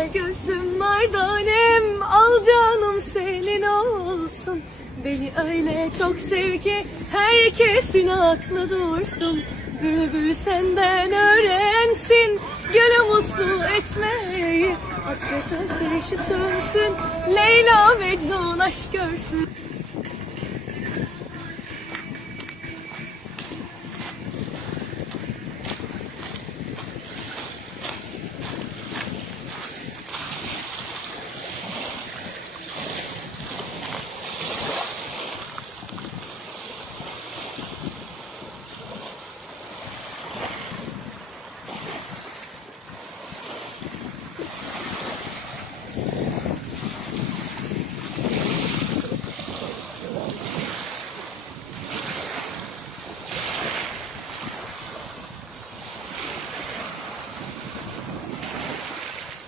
Güler gözlüm mardanem al canım senin olsun. Beni öyle çok sev ki herkesin aklı dursun. Bülbül senden öğrensin gönlü mutlu etmeyi. Hasret ateşi sönsün Leyla Mecnun aşk görsün.